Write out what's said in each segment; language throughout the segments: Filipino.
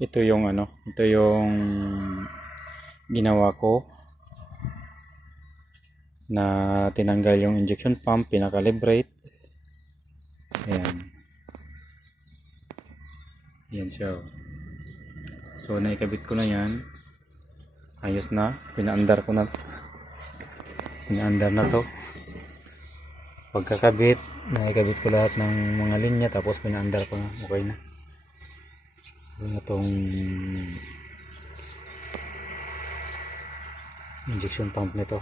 Ito yung ginawa ko na tinanggal yung injection pump, pinakalibrate. Ayan. Ayan siya. So naikabit ko na yan. Ayos na. Pinaandar na to. Pagkakabit, naikabit ko lahat ng mga linya, tapos pinaandar ko na. Okay na. Itong injection pump nito.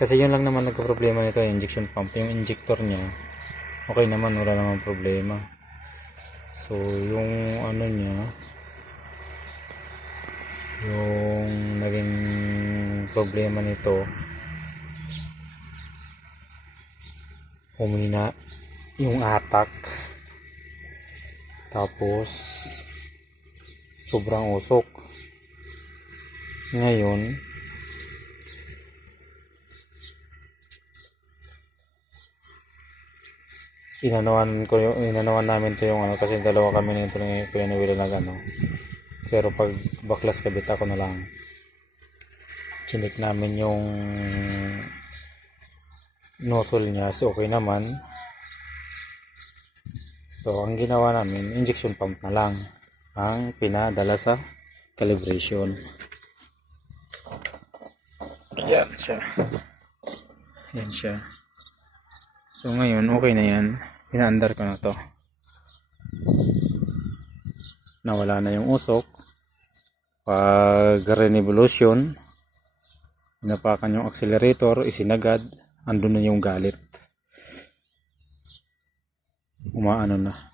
Kasi yun lang naman nagka-problema nito, yung injection pump. Yung injector niya, okay naman, wala naman problema. So, yung ano niya, yung naging problema nito, humina yung atak. Tapos, sobrang usok. Ngayon, inanawan namin to yung kasi dalawa kami nito ng Kuya Noel na pero pag baklas kabit ako na lang. Chinik namin yung nozzle niya, so okay naman. So ang ginawa namin, injection pump na lang ang pinadala sa calibration. Ayan siya. So ngayon okay na yan. Pinaandar ko na to. Nawala na yung usok. Pag revolution, inapakan yung accelerator, isinagad, andun na yung galit. Umaano na.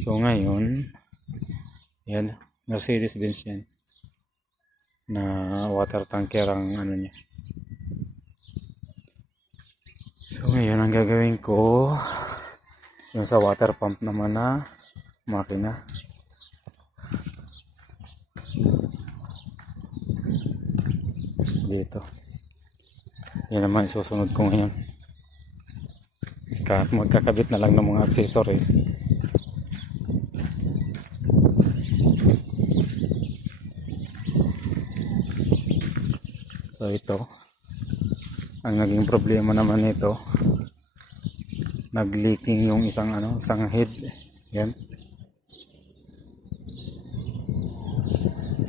So ngayon, yan, Mercedes-Benz yan. Na water tanker ang ano niya. So ngayon ang gagawin ko yung sa water pump naman na makina. Dito. Yan naman isusunod ko ngayon. Magkakabit na lang ng mga accessories. So ito. Ang naging problema naman nito, nag-leaking yung isang head. Yan.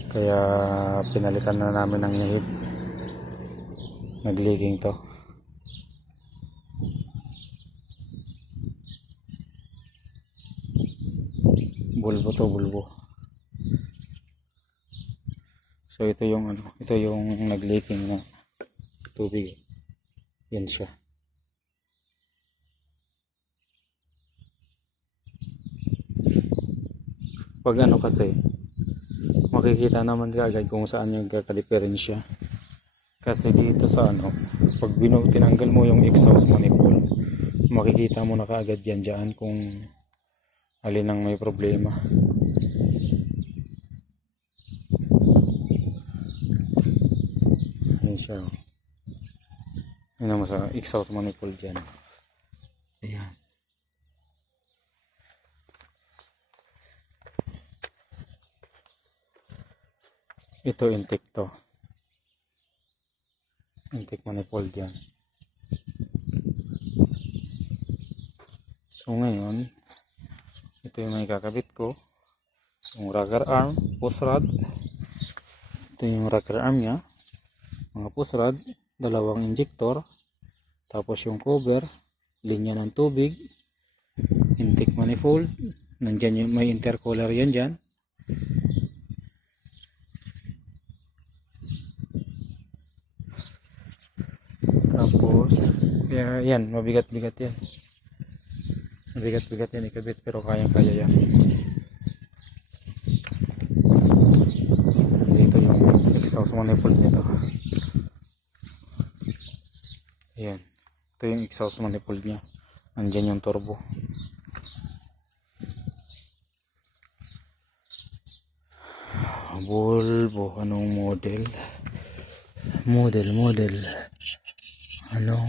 Kaya pinalitan na namin ng head. Nag-leaking to. Bulbo. So ito yung nag-leaking na tubig. Yan siya. Pag kasi, makikita naman kaagad kung saan yung kakadiferensya. Kasi dito sa pag tinanggal mo yung exhaust manifold, makikita mo na kaagad yan dyan kung alin ang may problema. Yan siya. Yan mo sa exhaust manifold dyan. Ayan. Ito intake to. Intake manifold dyan. So ngayon, ito yung may kakabit ko. Yung rocker arm, push rod. Ito yung rocker arm nya. Mga push rod, dalawang injector. Tapos yung cover, linya ng tubig, intake manifold, nandyan yung may intercooler yan dyan. Tapos, kaya yan, mabigat-bigat yan. Mabigat-bigat yan ikabit, pero kayang-kaya yan. Dito yung exhaust manifold nito. Ayan. Ito yung exhaust manifold nya. Andyan yung turbo. Volvo, anong model? Model. Ano?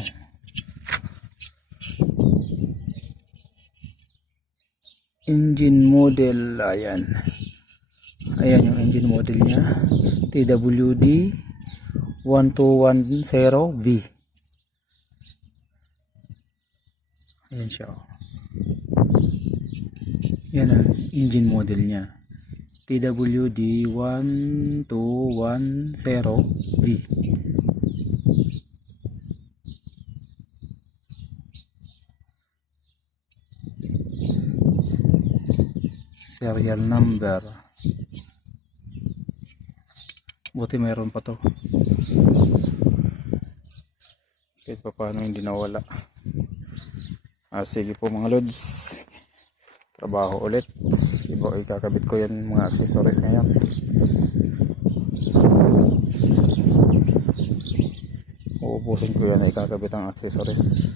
engine model. Ayan yung engine model niya, TWD 1210V. Ayan siya, oh. Yan ang engine model niya, TWD 1210V. Serial number, buti mayroon pa to, kahit pa paano hindi nawala. Sige po mga lods, trabaho ulit. Ikakabit ko yan mga accessories ngayon. Uubusin ko yan, ikakabit ang accessories.